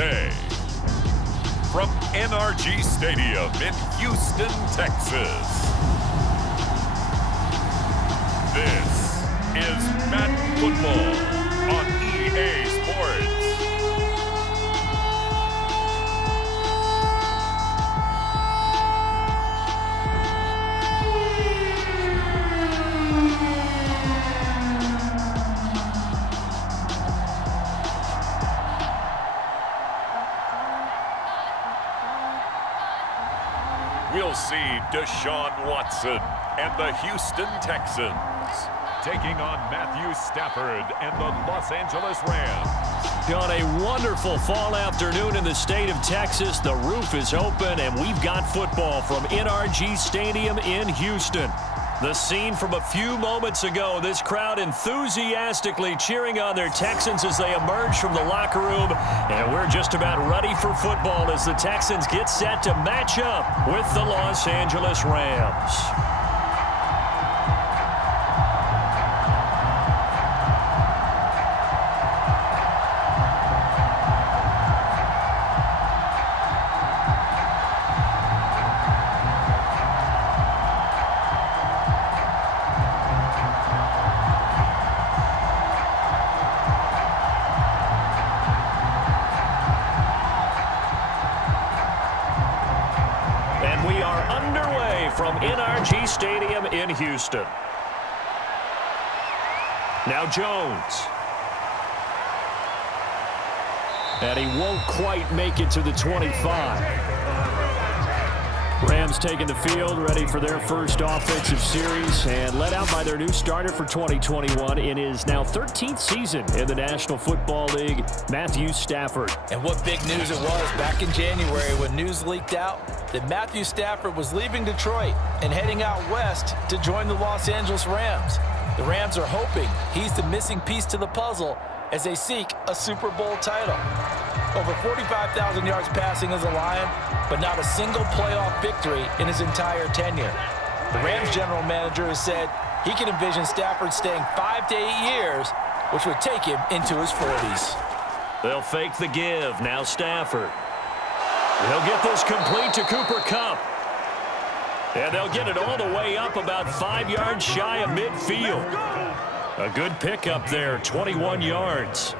Tuesday. From NRG Stadium in Houston, Texas. This is Madden Football on EA Sports. We'll see Deshaun Watson and the Houston Texans taking on Matthew Stafford and the Los Angeles Rams. On a wonderful fall afternoon in the state of Texas, the roof is open and we've got football from NRG Stadium in Houston. The scene from a few moments ago, this crowd enthusiastically cheering on their Texans as they emerge from the locker room. And we're just about ready for football as the Texans get set to match up with the Los Angeles Rams. From NRG Stadium in Houston. Now Jones. And he won't quite make it to the 25. Rams taking the field, ready for their first offensive series, and led out by their new starter for 2021 in his now 13th season in the National Football League, Matthew Stafford. And what big news it was back in January when news leaked out that Matthew Stafford was leaving Detroit and heading out west to join the Los Angeles Rams. The Rams are hoping he's the missing piece to the puzzle as they seek a Super Bowl title. Over 45,000 yards passing as a Lion, but not a single playoff victory in his entire tenure. The Rams general manager has said he can envision Stafford staying 5 to 8 years, which would take him into his 40s. They'll fake the give. Now Stafford. They'll get this complete to Kupp. And they'll get it all the way up about 5 yards shy of midfield. A good pickup there, 21 yards.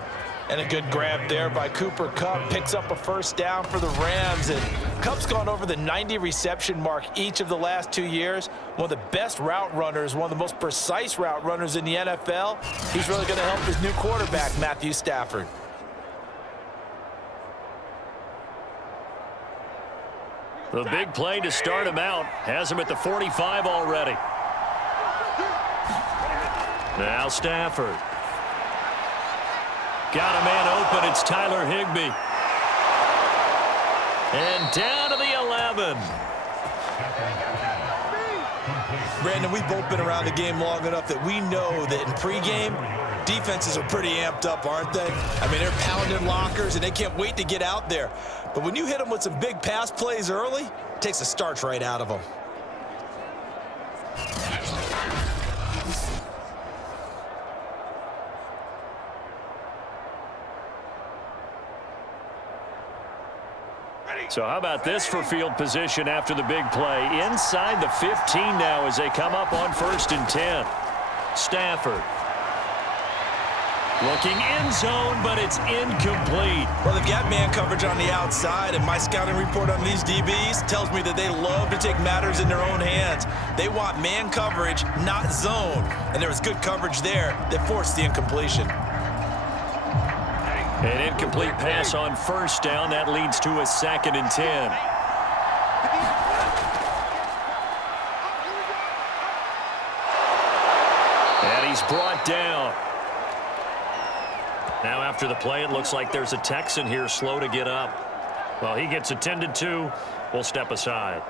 And a good grab there by Kupp. Picks up a first down for the Rams. And Kupp's gone over the 90 reception mark each of the last 2 years. One of the best route runners, one of the most precise route runners in the NFL. He's really going to help his new quarterback, Matthew Stafford. The big play to start him out has him at the 45 already. Now Stafford. Got a man open. It's Tyler Higbee. And down to the 11. Brandon, we've both been around the game long enough that we know that in pregame, defenses are pretty amped up, aren't they? I mean, they're pounding lockers, and they can't wait to get out there. But when you hit them with some big pass plays early, it takes the starch right out of them. So how about this for field position after the big play? Inside the 15 now as they come up on 1st and 10. Stafford. Looking end zone, but it's incomplete. Well, they've got man coverage on the outside, and my scouting report on these DBs tells me that they love to take matters in their own hands. They want man coverage, not zone. And there was good coverage there that forced the incompletion. An incomplete pass on 1st down. That leads to a 2nd and 10. And he's brought down. Now after the play, it looks like there's a Texan here slow to get up. Well, he gets attended to. We'll step aside.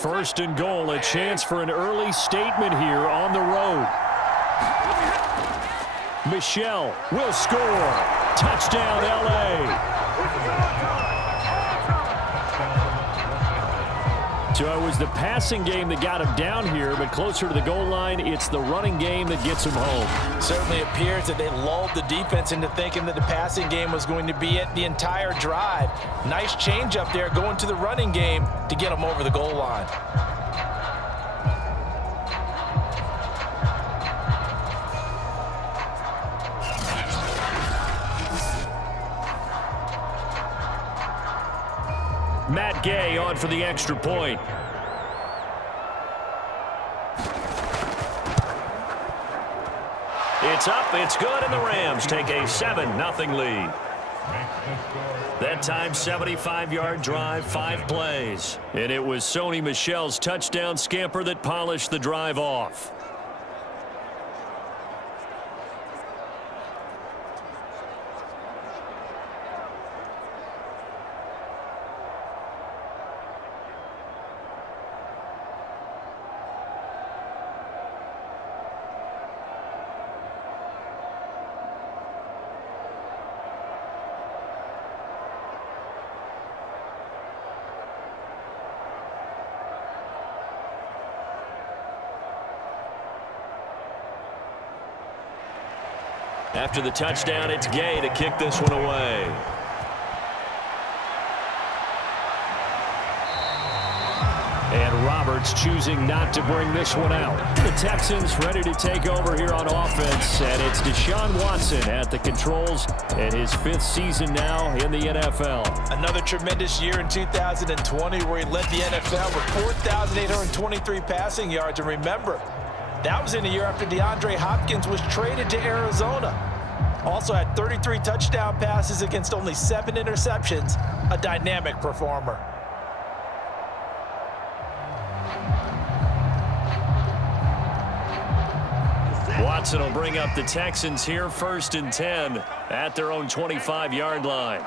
First and goal, a chance for an early statement here on the road. Michel will score. Touchdown, L.A. So it was the passing game that got him down here, but closer to the goal line, it's the running game that gets him home. Certainly appears that they lulled the defense into thinking that the passing game was going to be it the entire drive. Nice change up there going to the running game to get him over the goal line. Matt Gay on for the extra point. It's up, it's good, and the Rams take a 7-0 lead. That time, 75-yard drive, 5 plays. And it was Sony Michel's touchdown scamper that polished the drive off. After the touchdown, it's Gay to kick this one away. And Roberts choosing not to bring this one out. The Texans ready to take over here on offense, and it's Deshaun Watson at the controls in his 5th season now in the NFL. Another tremendous year in 2020 where he led the NFL with 4,823 passing yards. And remember, that was in the year after DeAndre Hopkins was traded to Arizona. Also had 33 touchdown passes against only 7 interceptions. A dynamic performer. Watson will bring up the Texans here 1st and 10 at their own 25-yard line.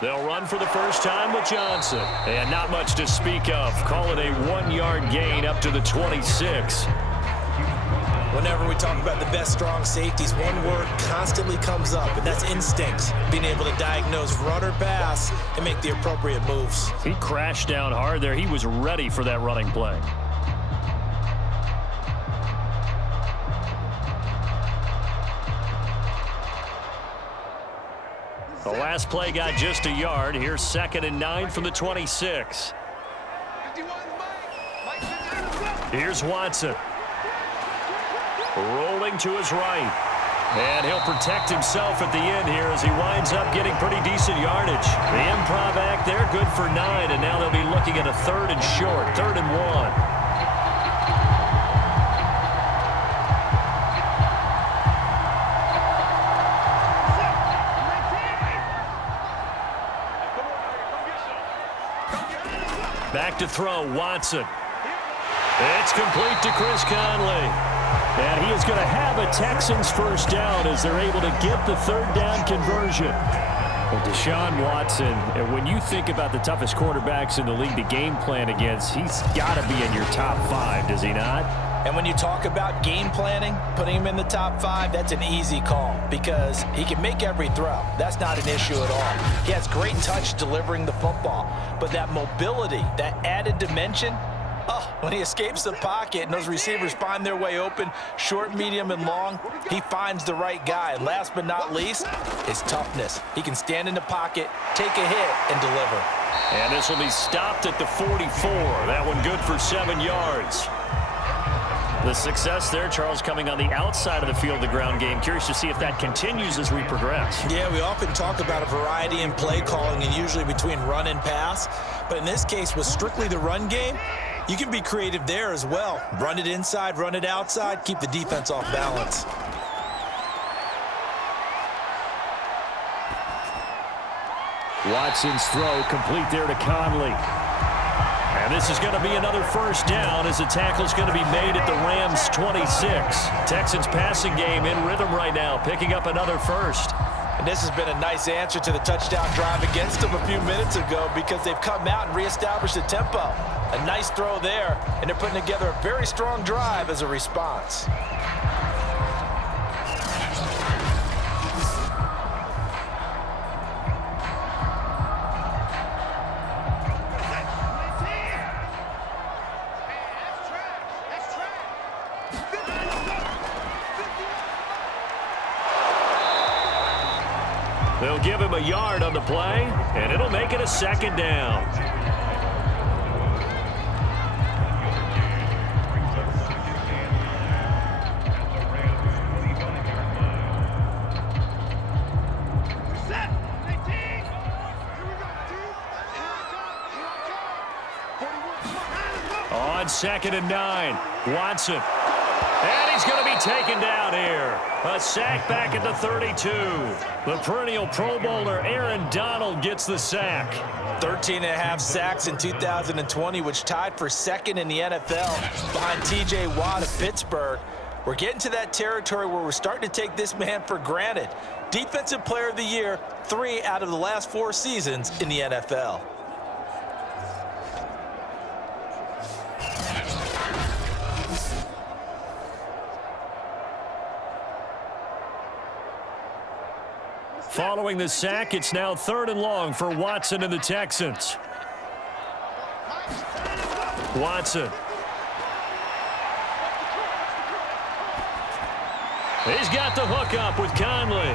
They'll run for the first time with Johnson. And not much to speak of. Call it a 1-yard gain up to the 26. Whenever we talk about the best strong safeties, one word constantly comes up, and that's instincts. Being able to diagnose run or pass and make the appropriate moves. He crashed down hard there. He was ready for that running play. The last play got just a yard. Here's 2nd and 9 from the 26. Here's Watson. Rolling to his right. And he'll protect himself at the end here as he winds up getting pretty decent yardage. The improv act there, good for 9. And now they'll be looking at a 3rd and short, 3rd and 1. Back to throw, Watson. It's complete to Chris Conley. And he is going to have a Texans first down as they're able to get the 3rd down conversion. Well, Deshaun Watson, when you think about the toughest quarterbacks in the league to game plan against, he's got to be in your top 5, does he not? And when you talk about game planning, putting him in the top 5, that's an easy call because he can make every throw. That's not an issue at all. He has great touch delivering the football, but that mobility, that added dimension, when he escapes the pocket and those receivers find their way open, short, medium, and long, he finds the right guy. And last but not least, his toughness. He can stand in the pocket, take a hit, and deliver. And this will be stopped at the 44. That one good for 7 yards. The success there, Charles, coming on the outside of the field, the ground game. Curious to see if that continues as we progress. Yeah, we often talk about a variety in play calling and usually between run and pass. But in this case, with strictly the run game, you can be creative there as well. Run it inside, run it outside, keep the defense off balance. Watson's throw complete there to Conley. And this is going to be another first down as the tackle's going to be made at the Rams' 26. Texans passing game in rhythm right now, picking up another first. And this has been a nice answer to the touchdown drive against them a few minutes ago because they've come out and reestablished the tempo. A nice throw there, and they're putting together a very strong drive as a response. They'll give him a yard on the play, and it'll make it a second down. On 2nd and 9, Watson. And he's going to be taken down here. A sack back at the 32. The perennial Pro Bowler Aaron Donald gets the sack. 13.5 sacks in 2020, which tied for second in the NFL behind T.J. Watt of Pittsburgh. We're getting to that territory where we're starting to take this man for granted. Defensive Player of the Year, 3 out of the last 4 seasons in the NFL. Following the sack, it's now 3rd and long for Watson and the Texans. Watson. He's got the hook up with Conley.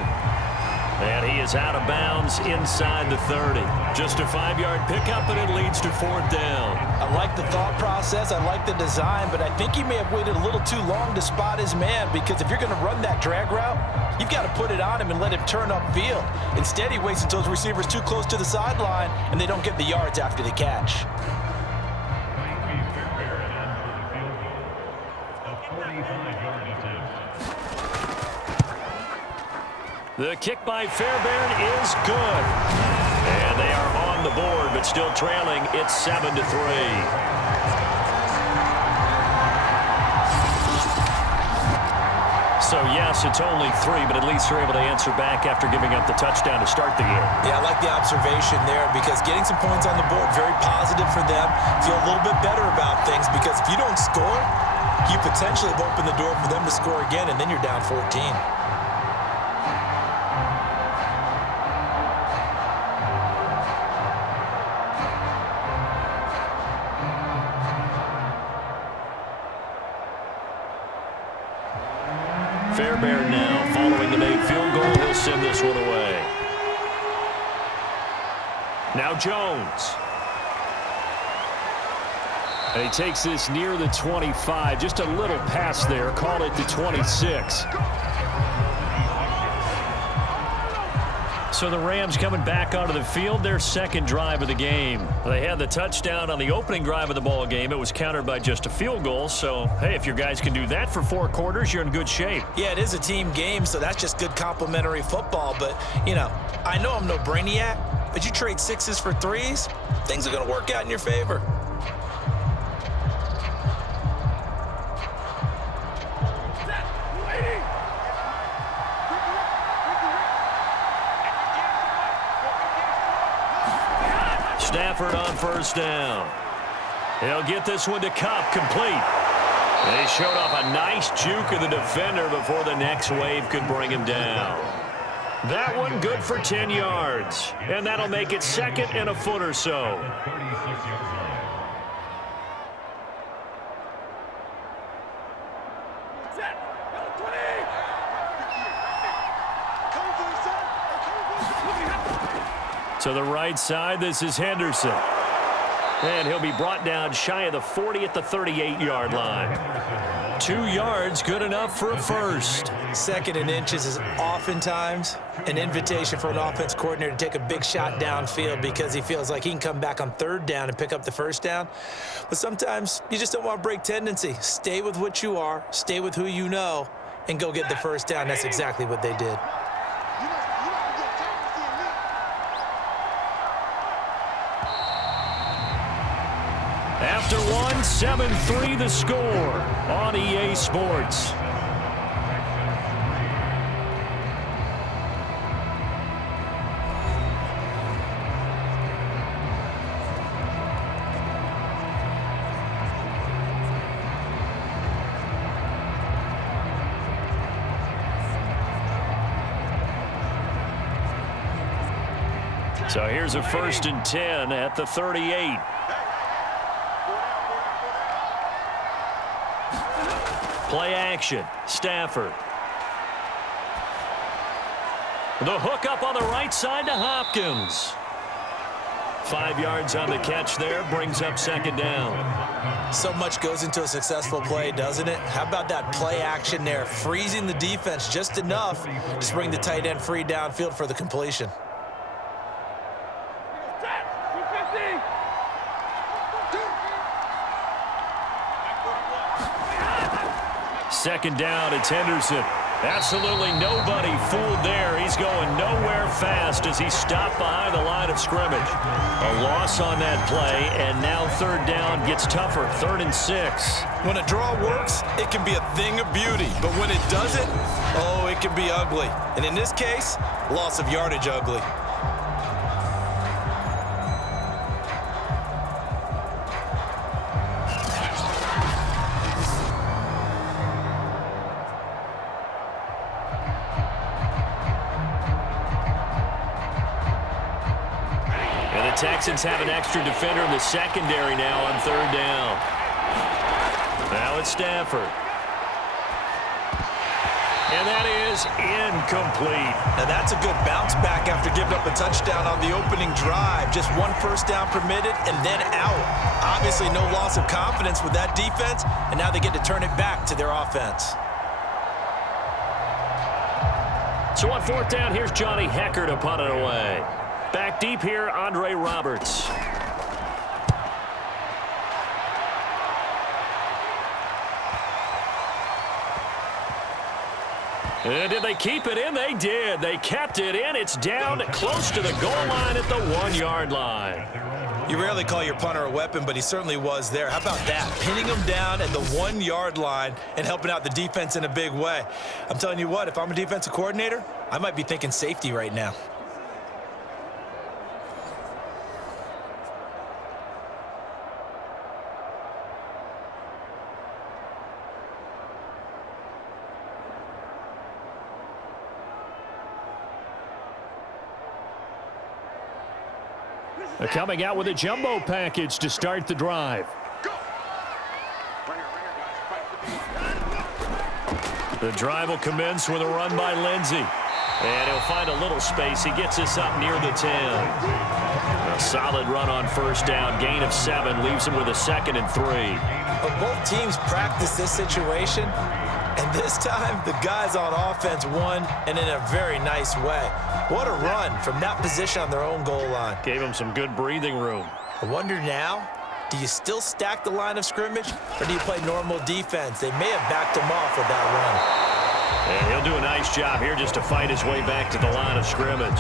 And he is out of bounds inside the 30. Just a 5-yard pickup, and it leads to 4th down. I like the thought process. I like the design, but I think he may have waited a little too long to spot his man because if you're going to run that drag route, you've got to put it on him and let him turn upfield. Instead, he waits until his receiver's too close to the sideline, and they don't get the yards after the catch. The kick by Fairbairn is good. And they are on the board, but still trailing. It's 7-3. So, yes, it's only 3, but at least they're able to answer back after giving up the touchdown to start the year. Yeah, I like the observation there because getting some points on the board, very positive for them. Feel a little bit better about things because if you don't score, you potentially have opened the door for them to score again, and then you're down 14. Fairbairn now, following the made field goal, he'll send this one away. Now Jones. And he takes this near the 25, just a little pass there, call it the 26. So the Rams coming back onto the field, their 2nd drive of the game. They had the touchdown on the opening drive of the ball game. It was countered by just a field goal. So, hey, if your guys can do that for 4 quarters, you're in good shape. Yeah, it is a team game, so that's just good complimentary football. But, you know, I know I'm no brainiac, but you trade 6s for 3s, things are going to work out in your favor. Stafford on 1st down. He'll get this one to Kupp, complete. And he showed off a nice juke of the defender before the next wave could bring him down. That one good for 10 yards. And that'll make it 2nd and a foot or so. To the right side, this is Henderson. And he'll be brought down shy of the 40 at the 38-yard line. 2 yards, good enough for a first. 2nd and inches is oftentimes an invitation for an offense coordinator to take a big shot downfield because he feels like he can come back on 3rd down and pick up the 1st down. But sometimes you just don't want to break tendency. Stay with what you are, stay with who you know, and go get the 1st down. That's exactly what they did. After one, 7-3 the score on EA Sports. So here's a 1st and 10 at the 38. Play action. Stafford. The hook up on the right side to Hopkins. 5 yards on the catch there, brings up 2nd down. So much goes into a successful play, doesn't it? How about that play action there, freezing the defense just enough to bring the tight end free downfield for the completion. Second down, it's Henderson. Absolutely nobody fooled there. He's going nowhere fast as he stopped behind the line of scrimmage. A loss on that play, and now 3rd down gets tougher. 3rd and 6. When a draw works, it can be a thing of beauty. But when it doesn't, oh, it can be ugly. And in this case, loss of yardage ugly. Texans have an extra defender in the secondary now on 3rd down. Now it's Stafford. And that is incomplete. Now that's a good bounce back after giving up a touchdown on the opening drive. Just 1 first down permitted and then out. Obviously no loss of confidence with that defense, and now they get to turn it back to their offense. So on 4th down, here's Johnny Hecker to punt it away. Back deep here, Andre Roberts. And did they keep it in? They did. They kept it in. It's down close to the goal line at the 1-yard line. You rarely call your punter a weapon, but he certainly was there. How about that? Pinning him down at the 1-yard line and helping out the defense in a big way. I'm telling you what, if I'm a defensive coordinator, I might be thinking safety right now. They're coming out with a jumbo package to start the drive. The drive will commence with a run by Lindsey. And he'll find a little space. He gets us up near the 10. A solid run on 1st down. Gain of 7 leaves him with a 2nd and 3. But both teams practice this situation. And this time, the guys on offense won, and in a very nice way. What a run from that position on their own goal line. Gave him some good breathing room. I wonder now, do you still stack the line of scrimmage, or do you play normal defense? They may have backed him off with that run. And he'll do a nice job here just to fight his way back to the line of scrimmage.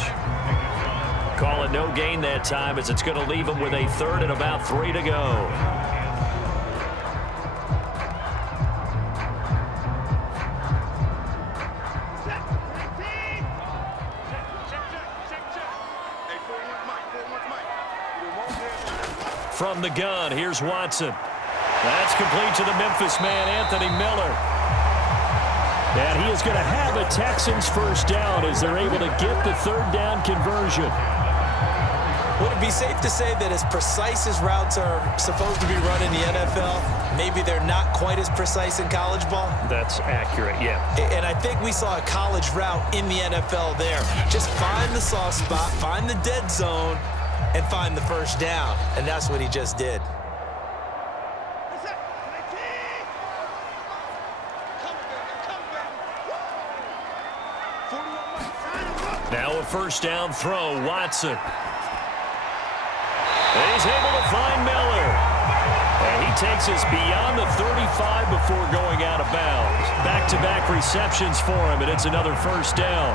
Call it no gain that time, as it's going to leave him with a 3rd and about 3 to go. From the gun, here's Watson. That's complete to the Memphis man, Anthony Miller. And he is going to have a Texans 1st down as they're able to get the 3rd down conversion. Would it be safe to say that as precise as routes are supposed to be run in the NFL, maybe they're not quite as precise in college ball? That's accurate, yeah. And I think we saw a college route in the NFL there. Just find the soft spot, find the dead zone, and find the 1st down. And that's what he just did. Now a 1st down throw, Watson. And he's able to find Miller. And he takes us beyond the 35 before going out of bounds. Back-to-back receptions for him, and it's another 1st down.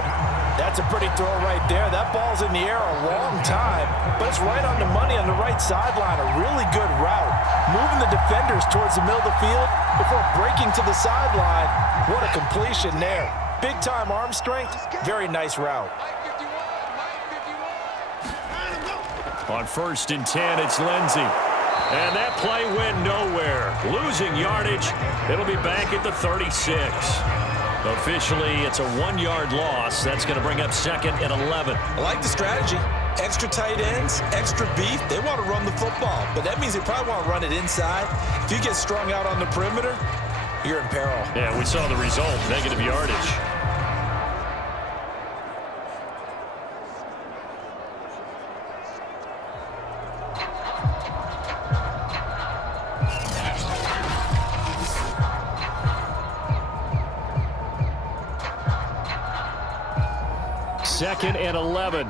That's a pretty throw right there. That ball's in the air a long time, but it's right on the money on the right sideline. A really good route. Moving the defenders towards the middle of the field before breaking to the sideline. What a completion there. Big-time arm strength. Very nice route. On 1st and 10, it's Lindsey. And that play went nowhere. Losing yardage. It'll be back at the 36. Officially, it's a 1-yard loss. That's going to bring up 2nd and 11. I like the strategy. extra tight ends, extra beef. They want to run the football, but that means they probably want to run it inside. If you get strung out on the perimeter, you're in peril. Yeah, we saw the result, negative yardage. Second and 11.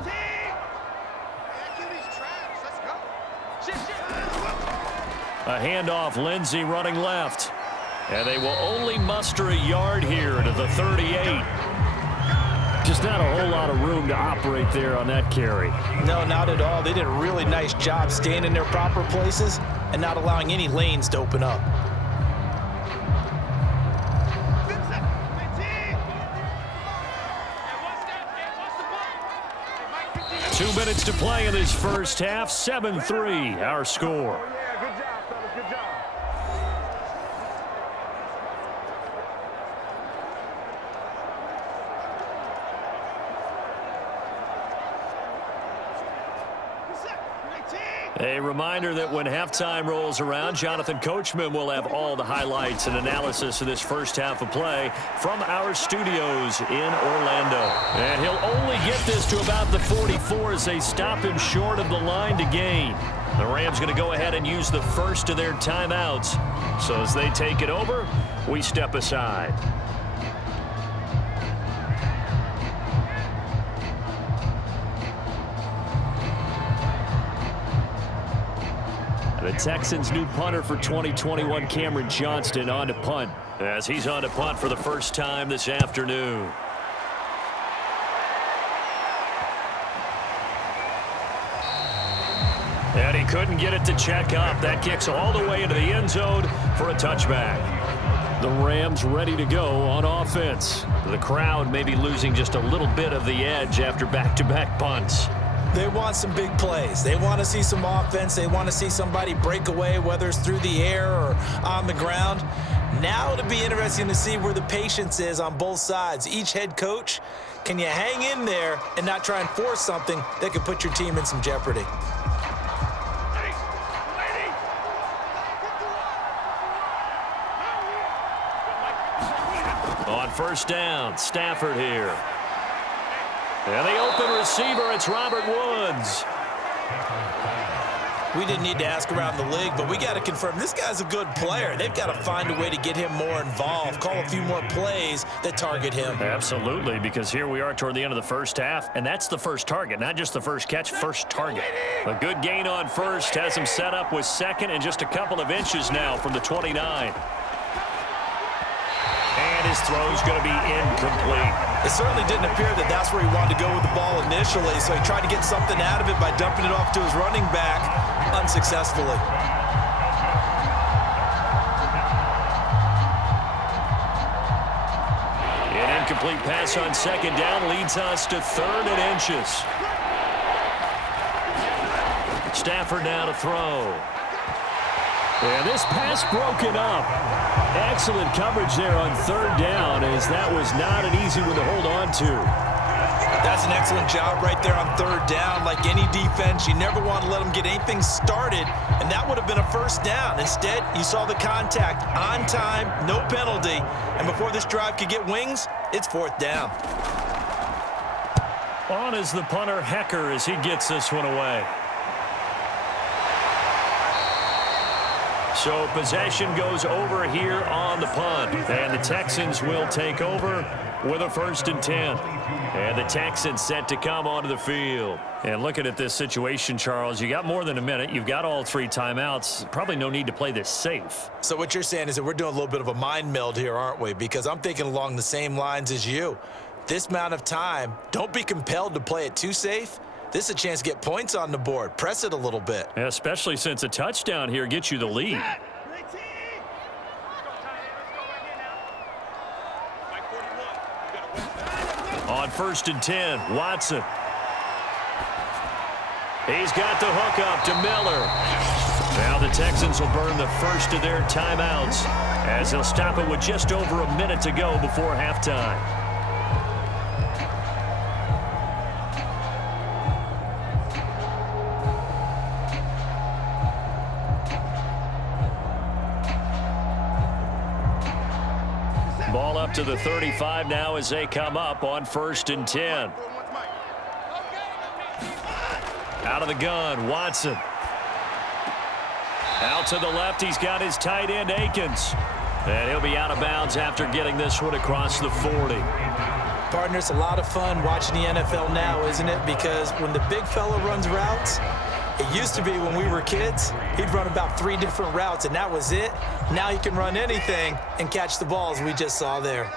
A handoff, Lindsey running left. And they will only muster a yard here to the 38. Just not a whole lot of room to operate there on that carry. No, not at all. They did a really nice job staying in their proper places and not allowing any lanes to open up. 2 minutes to play in this first half. 7-3, our score. A reminder that when halftime rolls around, Jonathan Coachman will have all the highlights and analysis of this first half of play from our studios in Orlando. And he'll only get this to about the 44 as they stop him short of the line to gain. The Rams going to go ahead and use the first of their timeouts. So as they take it over, we step aside. The Texans' new punter for 2021, Cameron Johnston, on to punt, as he's on to punt for the first time this afternoon. And he couldn't get it to check up. That kicks all the way into the end zone for a touchback. The Rams ready to go on offense. The crowd may be losing just a little bit of the edge after back-to-back punts. They want some big plays. They want to see some offense. They want to see somebody break away, whether it's through the air or on the ground. Now it'll be interesting to see where the patience is on both sides. Each head coach, can you hang in there and not try and force something that could put your team in some jeopardy? On first down, Stafford here. And the open receiver, it's Robert Woods. We didn't need to ask around the league, but we got to confirm this guy's a good player. They've got to find a way to get him more involved, call a few more plays that target him. Absolutely, because here we are toward the end of the first half, and that's the first target, not just the first catch, first target. A good gain on first has him set up with second and just a couple of inches now from the 29. And his throw's going to be incomplete. It certainly didn't appear that that's where he wanted to go with the ball initially, so he tried to get something out of it by dumping it off to his running back unsuccessfully. An incomplete pass on second down leads us to 3rd and inches. Stafford now to throw. And this pass broken up. Excellent coverage there on 3rd down, as that was not an easy one to hold on to. That's an excellent job right there on 3rd down. Like any defense, you never want to let them get anything started, and that would have been a first down. Instead, you saw the contact on time, no penalty, and before this drive could get wings, it's 4th down. On is the punter, Hecker, as he gets this one away. So possession goes over here on the punt, and the Texans will take over with a 1st and 10. And the Texans set to come onto the field. And looking at this situation, Charles, you got more than a minute. You've got all 3 timeouts. Probably no need to play this safe. So what you're saying is that we're doing a little bit of a mind meld here, aren't we? Because I'm thinking along the same lines as you. This amount of time, don't be compelled to play it too safe. This is a chance to get points on the board. Press it a little bit. Yeah, especially since a touchdown here gets you the lead. On 1st and 10, Watson. He's got the hook up to Miller. Now the Texans will burn the first of their timeouts as they'll stop it with just over a minute to go before halftime. Ball up to the 35 now as they come up on 1st and 10. Out of the gun, Watson. Out to the left, he's got his tight end, Akins. And he'll be out of bounds after getting this one across the 40. Partner, it's a lot of fun watching the NFL now, isn't it? Because when the big fella runs routes, it used to be when we were kids, he'd run about 3 different routes, and that was it. Now he can run anything and catch the balls we just saw there.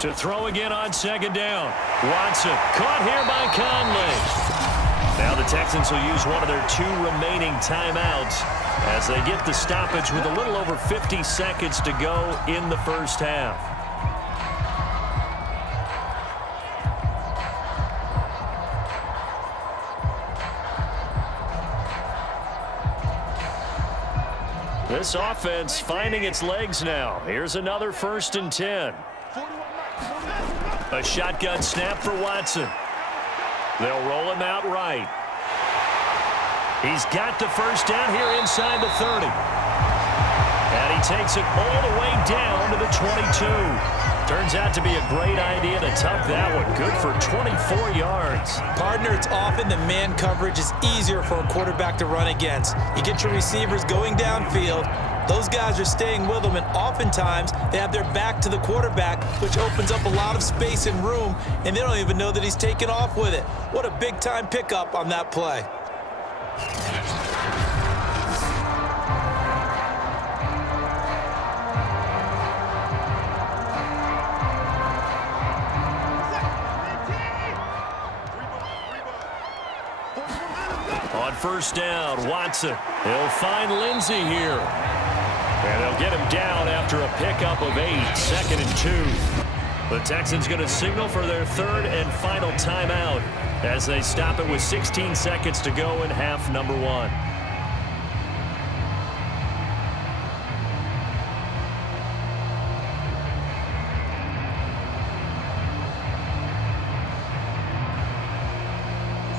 To throw again on 2nd down. Watson caught here by Conley. Now the Texans will use one of their 2 remaining timeouts as they get the stoppage with a little over 50 seconds to go in the first half. This offense finding its legs now. Here's another 1st and 10. A shotgun snap for Watson. They'll roll him out right. He's got the first down here inside the 30. And he takes it all the way down to the 22. Turns out to be a great idea to tuck that one. Good for 24 yards. Partner, it's often the man coverage is easier for a quarterback to run against. You get your receivers going downfield. Those guys are staying with them, and oftentimes they have their back to the quarterback, which opens up a lot of space and room, and they don't even know that he's taken off with it. What a big-time pickup on that play. On 1st down, Watson. He'll find Lindsey here. And they'll get him down after a pickup of 8, 2nd and 2. The Texans going to signal for their 3rd and final timeout as they stop it with 16 seconds to go in half number 1.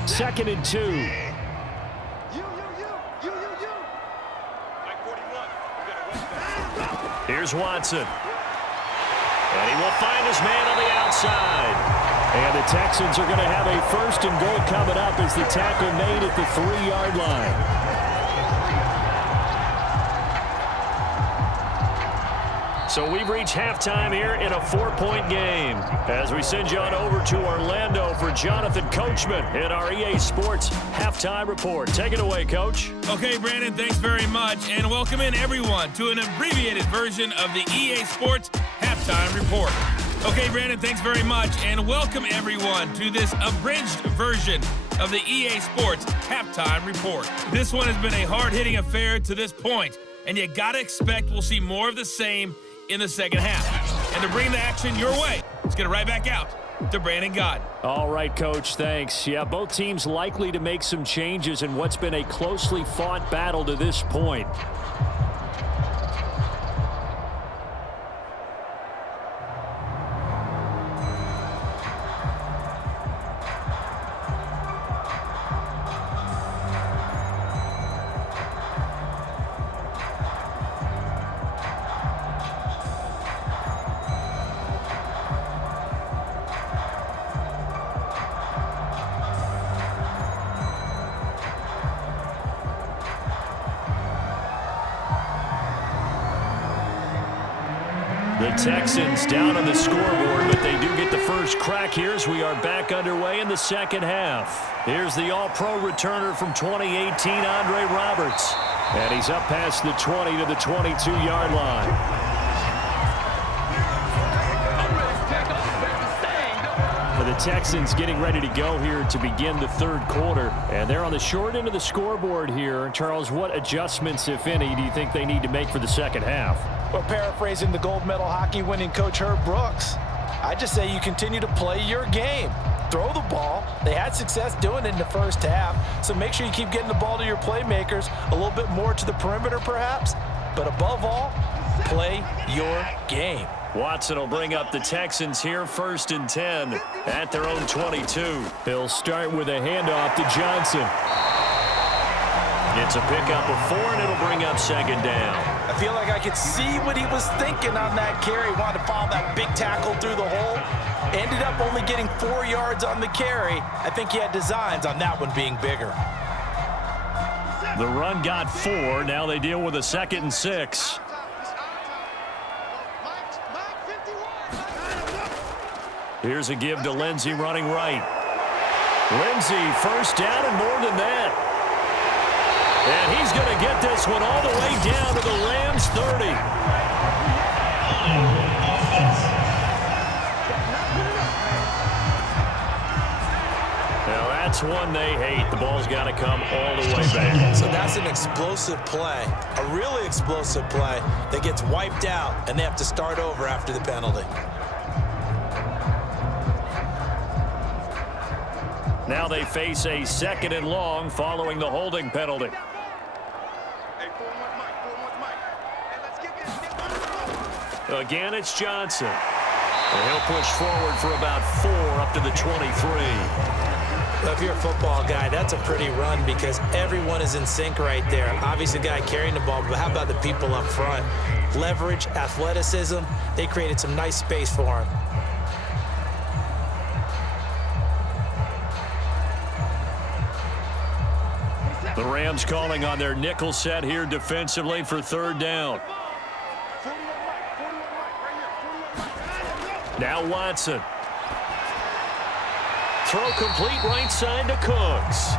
Second and 2. Here's Watson. And he will find his man on the outside. And the Texans are going to have a 1st and goal coming up as the tackle made at the 3-yard line. So we've reached halftime here in a 4-point game as we send you on over to Orlando for Jonathan Coachman in our EA Sports Halftime Report. Take it away, Coach. Okay, Brandon, thanks very much, and welcome in everyone to an abbreviated version of the EA Sports Halftime Report. Okay, Brandon, thanks very much, and welcome everyone to this abridged version of the EA Sports Halftime Report. This one has been a hard-hitting affair to this point, and you gotta expect we'll see more of the same in the second half. And to bring the action your way, let's get it right back out to Brandon Gaudin. All right, Coach, thanks. Yeah, both teams likely to make some changes in what's been a closely fought battle to this point. The Texans down on the scoreboard, but they do get the first crack here as we are back underway in the second half. Here's the All-Pro returner from 2018, Andre Roberts. And he's up past the 20 to the 22-yard line. For the Texans getting ready to go here to begin the 3rd quarter. And they're on the short end of the scoreboard here. Charles, what adjustments, if any, do you think they need to make for the second half? Well, paraphrasing the gold medal hockey winning coach Herb Brooks, I just say you continue to play your game. Throw the ball. They had success doing it in the first half, so make sure you keep getting the ball to your playmakers, a little bit more to the perimeter perhaps, but above all, play your game. Watson will bring up the Texans here, 1st and 10 at their own 22. He'll start with a handoff to Johnson. It's a pickup of 4, and it'll bring up 2nd down. I feel like I could see what he was thinking on that carry. Wanted to follow that big tackle through the hole. Ended up only getting 4 yards on the carry. I think he had designs on that one being bigger. The run got 4. Now they deal with a 2nd and 6. Here's a give to Lindsey running right. Lindsey, 1st down and more than that. And he's going to get this one all the way down to the Rams 30. Now that's one they hate. The ball's got to come all the way back. So that's an explosive play, a really explosive play that gets wiped out, and they have to start over after the penalty. Now they face a 2nd and long following the holding penalty. Again, it's Johnson. And he'll push forward for about 4 up to the 23. Well, if you're a football guy, that's a pretty run because everyone is in sync right there. Obviously, the guy carrying the ball, but how about the people up front? Leverage, athleticism, they created some nice space for him. The Rams calling on their nickel set here defensively for 3rd down. Now Watson. Throw complete right side to Cooks.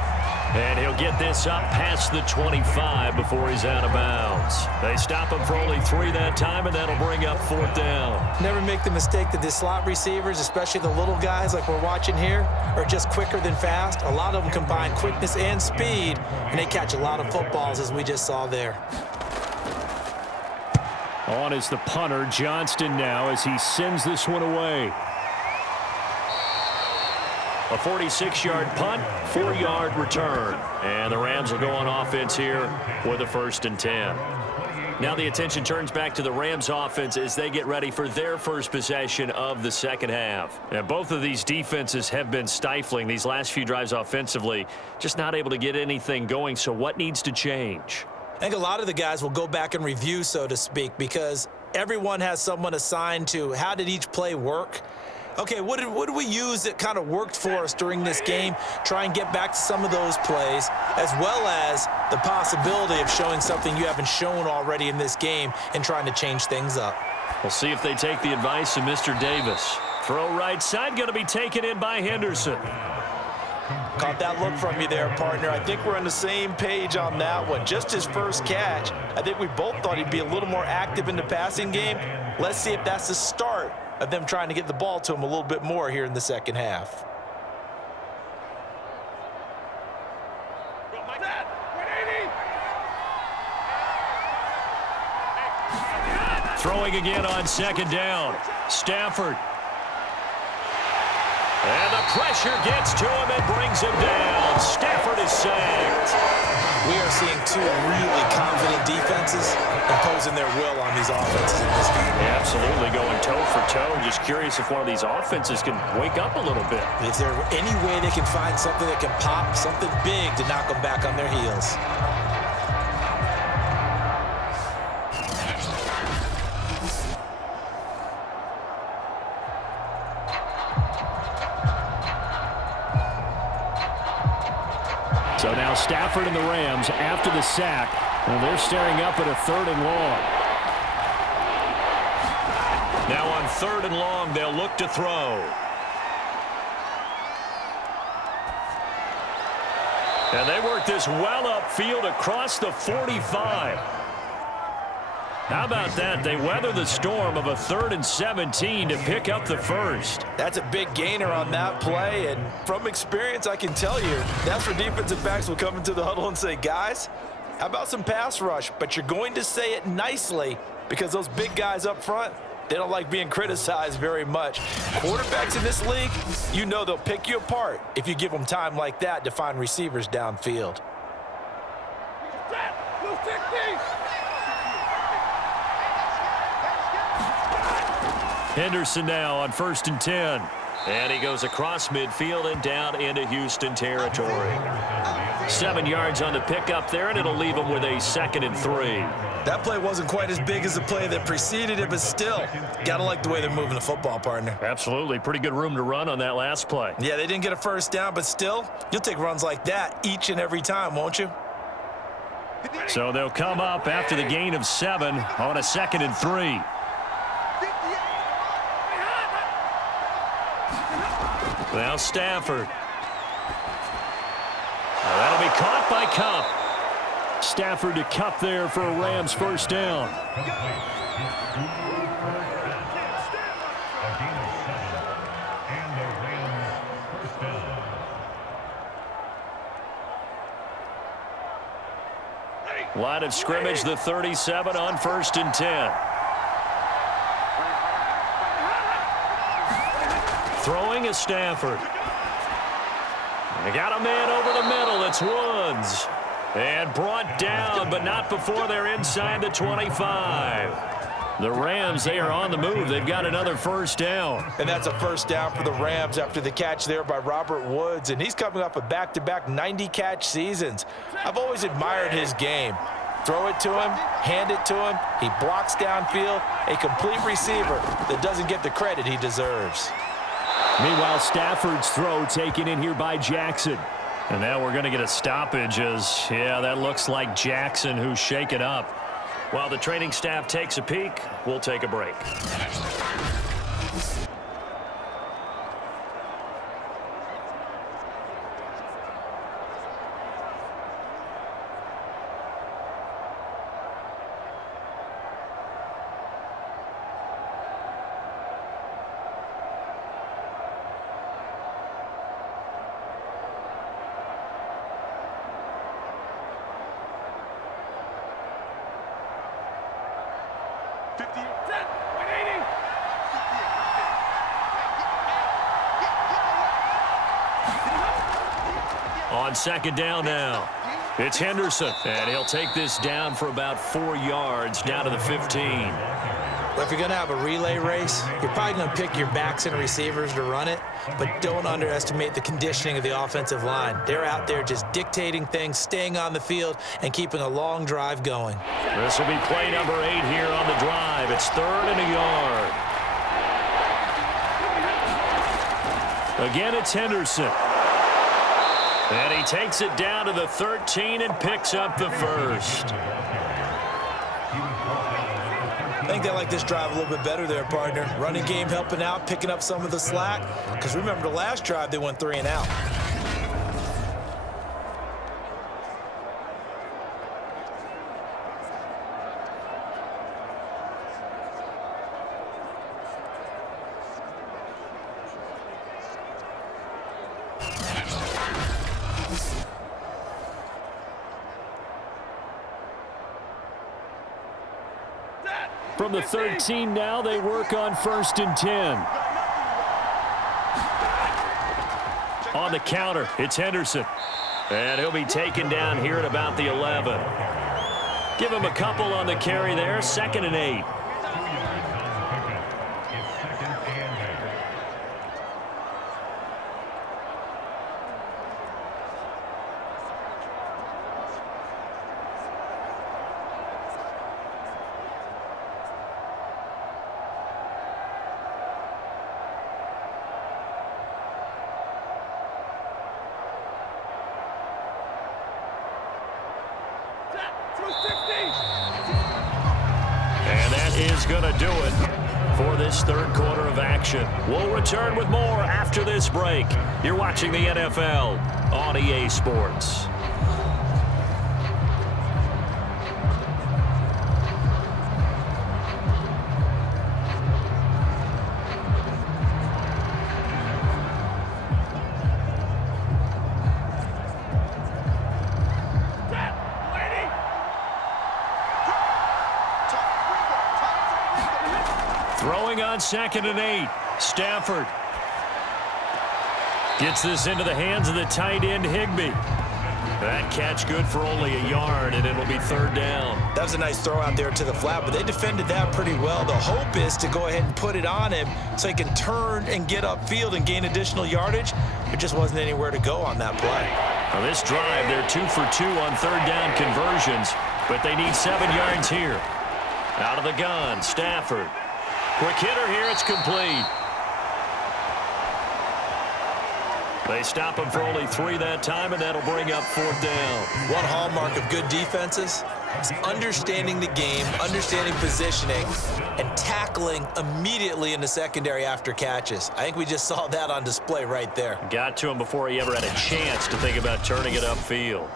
And he'll get this up past the 25 before he's out of bounds. They stop him for only 3 that time, and that'll bring up 4th down. Never make the mistake that the slot receivers, especially the little guys like we're watching here, are just quicker than fast. A lot of them combine quickness and speed, and they catch a lot of footballs, as we just saw there. On is the punter, Johnston, now as he sends this one away. A 46-yard punt, 4-yard return. And the Rams will go on offense here with a 1st and 10. Now the attention turns back to the Rams offense as they get ready for their first possession of the 2nd half. And both of these defenses have been stifling these last few drives offensively, just not able to get anything going. So what needs to change? I think a lot of the guys will go back and review, so to speak, because everyone has someone assigned to how did each play work. Okay, what did we use that kind of worked for us during this game? Try and get back to some of those plays, as well as the possibility of showing something you haven't shown already in this game and trying to change things up. We'll see if they take the advice of Mr. Davis. Throw right side, going to be taken in by Henderson. Caught that look from you there, partner. I think we're on the same page on that one. Just his first catch. I think we both thought he'd be a little more active in the passing game. Let's see if that's the start of them trying to get the ball to him a little bit more here in the 2nd half. Throwing again on 2nd down. Stafford. And the pressure gets to him and brings him down. Stafford is sacked. We are seeing 2 really confident defenses imposing their will on these offenses in this game. Yeah, absolutely, going toe for toe. Just curious if one of these offenses can wake up a little bit. Is there any way they can find something that can pop, something big to knock them back on their heels? So now Stafford and the Rams after the sack. And they're staring up at a 3rd and long. Now on 3rd and long, they'll look to throw. And they work this well upfield across the 45. How about that? They weather the storm of a 3rd and 17 to pick up the 1st. That's a big gainer on that play, and from experience, I can tell you, that's where defensive backs will come into the huddle and say, guys, how about some pass rush? But you're going to say it nicely because those big guys up front, they don't like being criticized very much. Quarterbacks in this league, you know they'll pick you apart if you give them time like that to find receivers downfield. Henderson now on 1st and 10. And he goes across midfield and down into Houston territory. 7 yards on the pickup there, and it'll leave him with a 2nd and 3. That play wasn't quite as big as the play that preceded it, but still, gotta like the way they're moving the football, partner. Absolutely. Pretty good room to run on that last play. Yeah, they didn't get a first down, but still, you'll take runs like that each and every time, won't you? So they'll come up after the gain of 7 on a 2nd and 3. Now Stafford. That'll be caught by Kupp. Stafford to Kupp there for a Rams first down. Line of scrimmage, the 37 on 1st and 10. Throwing is Stafford. They got a man over the middle. It's Woods. And brought down, but not before they're inside the 25. The Rams, they are on the move. They've got another first down. And that's a first down for the Rams after the catch there by Robert Woods. And he's coming off a back-to-back 90-catch seasons. I've always admired his game. Throw it to him, hand it to him. He blocks downfield. A complete receiver that doesn't get the credit he deserves. Meanwhile, Stafford's throw taken in here by Jackson. And now we're going to get a stoppage as, yeah, that looks like Jackson who's shaken up. While the training staff takes a peek, we'll take a break. On 2nd down now, it's Henderson, and he'll take this down for about 4 yards, down to the 15. Well, if you're going to have a relay race, you're probably going to pick your backs and receivers to run it, but don't underestimate the conditioning of the offensive line. They're out there just dictating things, staying on the field, and keeping a long drive going. This will be play number 8 here on the drive. It's 3rd and a yard. Again, it's Henderson. And he takes it down to the 13 and picks up the first. I think they like this drive a little bit better there, partner. Running game helping out, picking up some of the slack. Because remember, the last drive, they went 3 and out. From the 13 now, they work on 1st and 10. On the counter, it's Henderson. And he'll be taken down here at about the 11. Give him a couple on the carry there, 2nd and 8. And that is going to do it for this 3rd quarter of action. We'll return with more after this break. You're watching the NFL on EA Sports. Throwing on 2nd and 8. Stafford gets this into the hands of the tight end, Higbee. That catch good for only a yard, and it'll be third down. That was a nice throw out there to the flat, but they defended that pretty well. The hope is to go ahead and put it on him so he can turn and get upfield and gain additional yardage. There just wasn't anywhere to go on that play. On this drive, they're 2 for 2 on third down conversions, but they need 7 yards here. Out of the gun, Stafford. Quick hitter here, it's complete. They stop him for only 3 that time, and that'll bring up fourth down. One hallmark of good defenses is understanding the game, understanding positioning, and tackling immediately in the secondary after catches. I think we just saw that on display right there. Got to him before he ever had a chance to think about turning it upfield.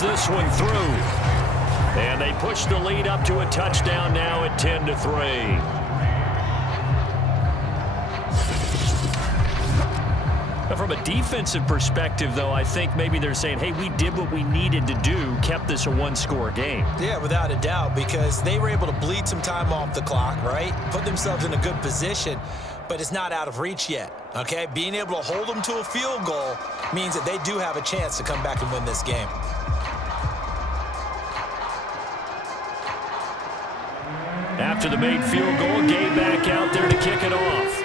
This one through, and they push the lead up to a touchdown now at 10-3. From a defensive perspective, though, I think maybe they're saying, hey, we did what we needed to do, kept this a one-score game. Yeah, without a doubt, because they were able to bleed some time off the clock, right? Put themselves in a good position, but it's not out of reach yet, okay? Being able to hold them to a field goal means that they do have a chance to come back and win this game. After the made field goal, Gabe back out there to kick it off.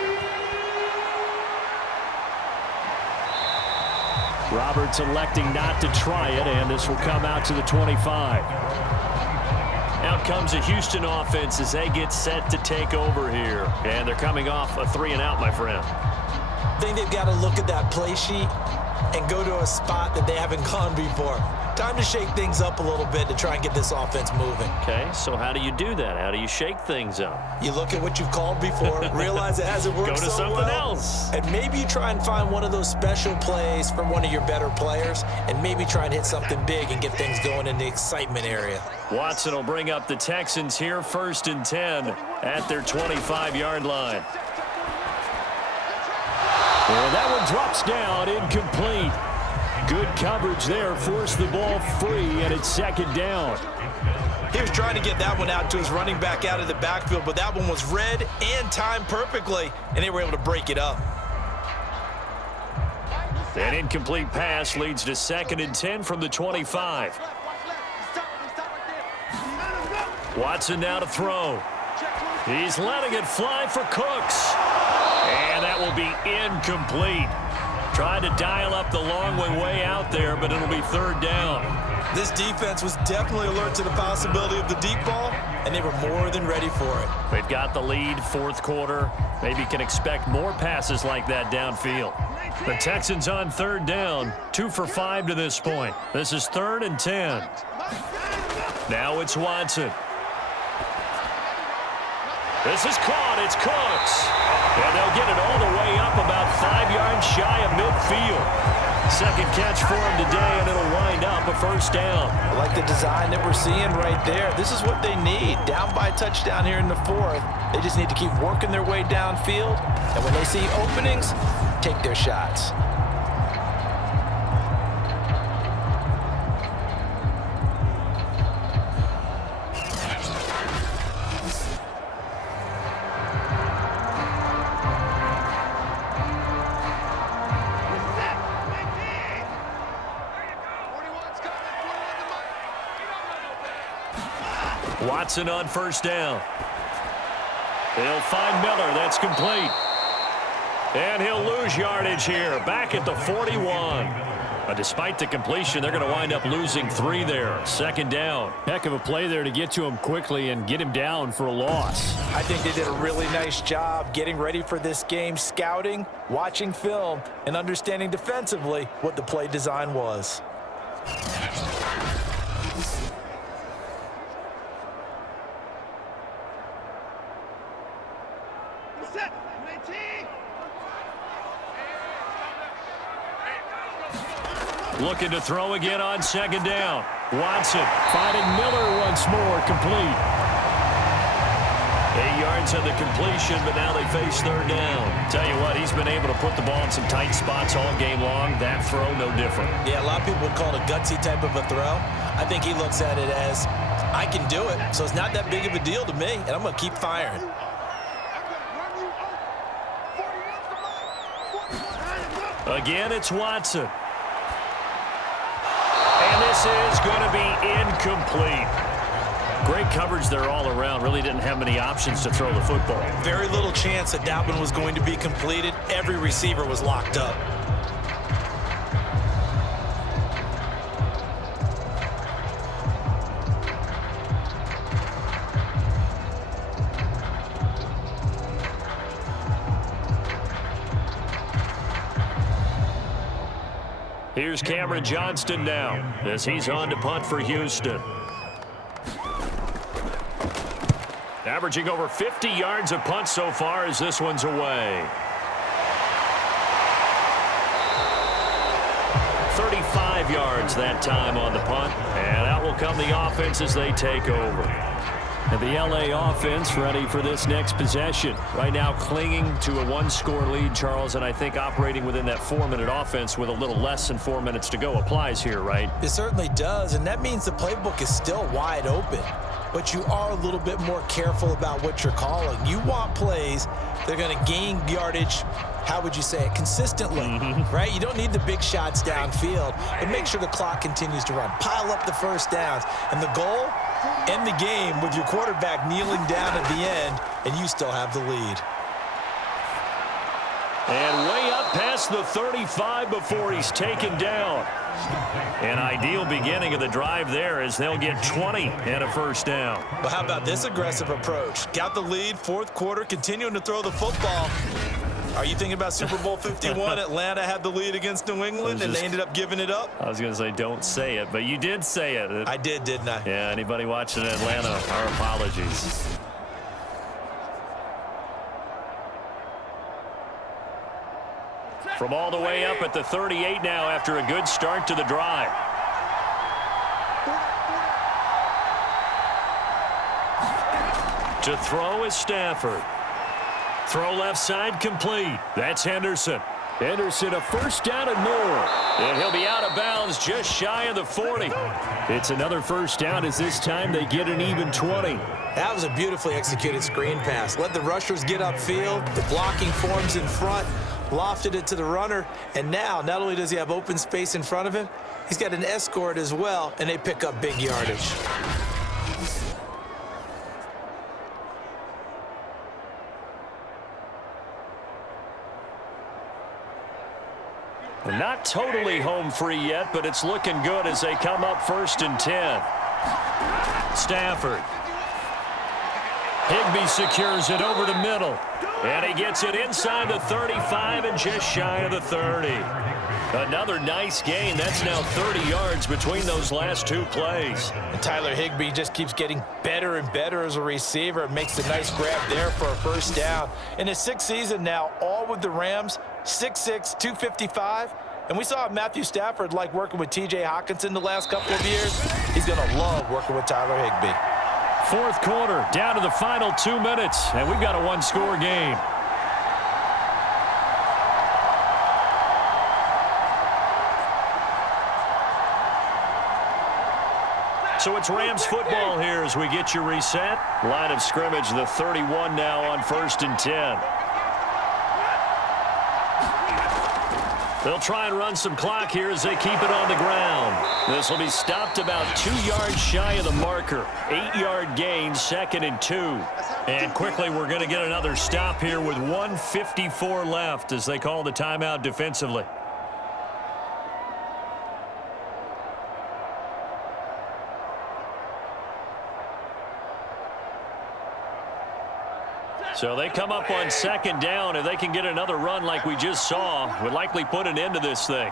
Roberts electing not to try it, and this will come out to the 25. Out comes the Houston offense as they get set to take over here. And they're coming off a 3-and-out, my friend. I think they've got to look at that play sheet and go to a spot that they haven't gone before. Time to shake things up a little bit to try and get this offense moving. Okay, so how do you do that? How do you shake things up? You look at what you've called before, realize it hasn't worked so well. Go to something else. And maybe you try and find one of those special plays from one of your better players, and maybe try and hit something big and get things going in the excitement area. Watson will bring up the Texans here, 1st and 10 at their 25-yard line. And that one drops down, incomplete. Good coverage there, forced the ball free, and it's 2nd down. He was trying to get that one out to his running back out of the backfield, but that one was read and timed perfectly, and they were able to break it up. An incomplete pass leads to 2nd and 10 from the 25. Watson now to throw. He's letting it fly for Cooks. And that will be incomplete. Tried to dial up the long way out there, but it'll be 3rd down. This defense was definitely alert to the possibility of the deep ball, and they were more than ready for it. They've got the lead, 4th quarter. Maybe can expect more passes like that downfield. The Texans on 3rd down, 2 for 5 to this point. This is 3rd and 10. Now it's Watson. This is caught. It's Cooks. And they'll get it all the way up about 5 yards shy of midfield. 2nd catch for him today, and it'll wind up a 1st down. I like the design that we're seeing right there. This is what they need. Down by a touchdown here in the 4th. They just need to keep working their way downfield. And when they see openings, take their shots. Watson on 1st down. They'll find Miller. That's complete. And he'll lose yardage here. Back at the 41. Despite the completion, they're going to wind up losing 3 there. 2nd down. Heck of a play there to get to him quickly and get him down for a loss. I think they did a really nice job getting ready for this game, scouting, watching film, and understanding defensively what the play design was. Looking to throw again on 2nd down. Watson finding Miller once more, complete. 8 yards on the completion, but now they face third down. Tell you what, he's been able to put the ball in some tight spots all game long. That throw, no different. Yeah, a lot of people would call it a gutsy type of a throw. I think he looks at it as, I can do it, so it's not that big of a deal to me, and I'm going to keep firing. Again, it's Watson. And this is going to be incomplete. Great coverage there all around. Really didn't have many options to throw the football. Very little chance that one was going to be completed. Every receiver was locked up. Here's Cameron Johnston now as he's on to punt for Houston. Averaging over 50 yards a punt so far as this one's away. 35 yards that time on the punt, and out will come the offense as they take over. And the LA offense ready for this next possession. Right now clinging to a 1-score lead, Charles, and I think operating within that 4-minute offense with a little less than 4 minutes to go applies here, right? It certainly does, and that means the playbook is still wide open. But you are a little bit more careful about what you're calling. You want plays that are going to gain yardage, how would you say it, consistently, right? You don't need the big shots downfield, but make sure the clock continues to run. Pile up the first downs. And the goal, end the game with your quarterback kneeling down at the end, and you still have the lead. And way up past the 35 before he's taken down. An ideal beginning of the drive there as they'll get 20 and a first down. Well, how about this aggressive approach? Got the lead, fourth quarter, continuing to throw the football. Are you thinking about Super Bowl 51? Atlanta had the lead against New England, and they ended up giving it up? I was going to say don't say it, but you did say it. I did, didn't I? Yeah, anybody watching Atlanta, our apologies. From all the way up at the 38 now after a good start to the drive. To throw is Stafford. Throw left side complete. That's Henderson. Henderson, a first down and more. And he'll be out of bounds just shy of the 40. It's another first down as this time they get an even 20. That was a beautifully executed screen pass. Let the rushers get upfield. The blocking forms in front. Lofted it to the runner. And now, not only does he have open space in front of him, he's got an escort as well, and they pick up big yardage. Not totally home free yet, but it's looking good as they come up 1st and 10. Stafford. Higbee secures it over the middle. And he gets it inside the 35 and just shy of the 30. Another nice gain. That's now 30 yards between those last two plays. And Tyler Higbee just keeps getting better and better as a receiver. Makes a nice grab there for a first down. In his 6th season now, all with the Rams, 6'6", 255. And we saw Matthew Stafford like working with T.J. Hockenson the last couple of years. He's going to love working with Tyler Higbee. 4th quarter, down to the final 2 minutes, and we've got a 1-score game. So it's Rams football here as we get you reset. Line of scrimmage, the 31 now on 1st and 10. They'll try and run some clock here as they keep it on the ground. This will be stopped about 2 yards shy of the marker. 8-yard gain, 2nd and 2. And quickly, we're going to get another stop here with 1:54 left as they call the timeout defensively. So they come up on 2nd down. If they can get another run like we just saw, would likely put an end to this thing.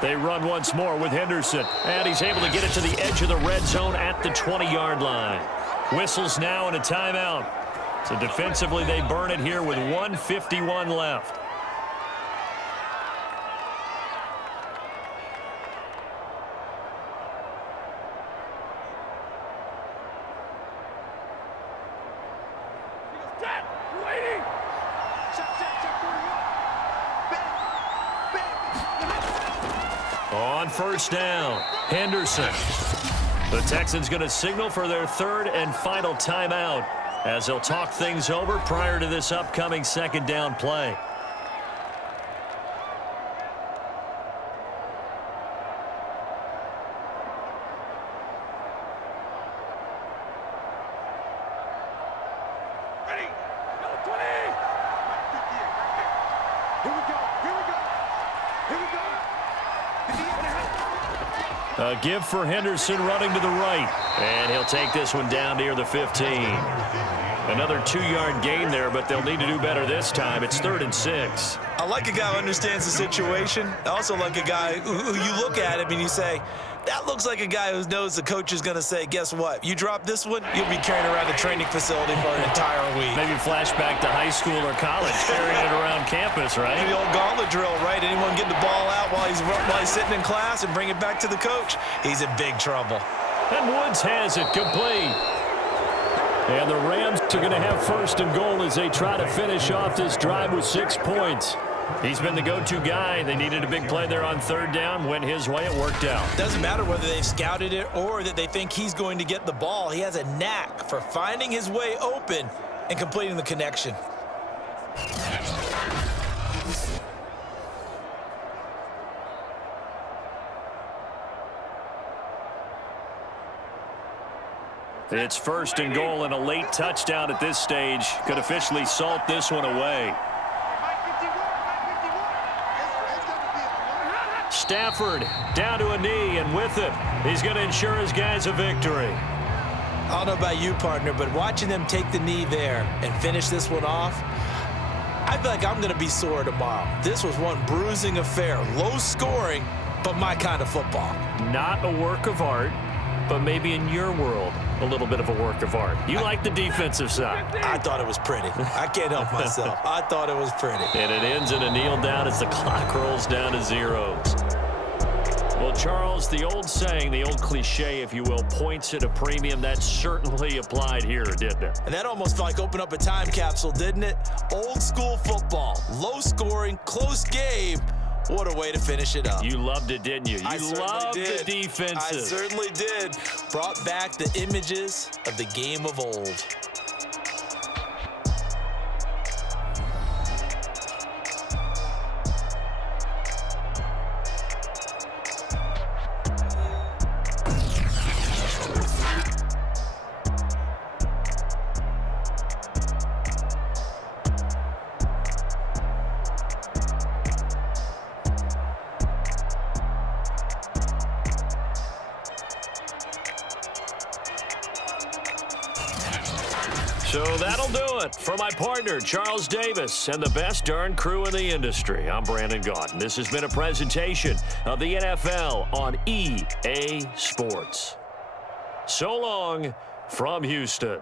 They run once more with Henderson. And he's able to get it to the edge of the red zone at the 20-yard line. Whistles now and a timeout. So defensively, they burn it here with 1:51 left. On first down, Henderson. The Texans going to signal for their third and final timeout as they'll talk things over prior to this upcoming second down play. A give for Henderson running to the right. And he'll take this one down near the 15. Another 2-yard gain there, but they'll need to do better this time. It's 3rd and 6. I like a guy who understands the situation. I also like a guy who you look at him and you say, that looks like a guy who knows the coach is going to say, guess what? You drop this one, you'll be carrying around the training facility for an entire week. Maybe flashback to high school or college, carrying it around campus, right? Maybe the old gauntlet drill, right? Anyone get the ball out while he's sitting in class and bring it back to the coach? He's in big trouble. And Woods has it complete. And the Rams are going to have first and goal as they try to finish off this drive with 6 points. He's been the go-to guy. They needed a big play there on third down. Went his way. It worked out. Doesn't matter whether they've scouted it or that they think he's going to get the ball. He has a knack for finding his way open and completing the connection. It's first and goal, and a late touchdown at this stage could officially salt this one away. Stafford down to a knee, and with it, he's going to ensure his guys a victory. I don't know about you, partner, but watching them take the knee there and finish this one off, I feel like I'm going to be sore tomorrow. This was one bruising affair, low scoring, but my kind of football. Not a work of art, but maybe in your world, a little bit of a work of art. You like the defensive side. I thought it was pretty. I can't help myself. I thought it was pretty. And it ends in a kneel down as the clock rolls down to zeros. Well, Charles, the old saying, the old cliche, if you will, points at a premium, that certainly applied here, didn't it? And that almost felt like opened up a time capsule, didn't it? Old school football, low scoring, close game. What a way to finish it up. You loved it, didn't you? You loved the defenses. I certainly did. Brought back the images of the game of old. So that'll do it for my partner, Charles Davis, and the best darn crew in the industry. I'm Brandin Gaudin. This has been a presentation of the NFL on EA Sports. So long from Houston.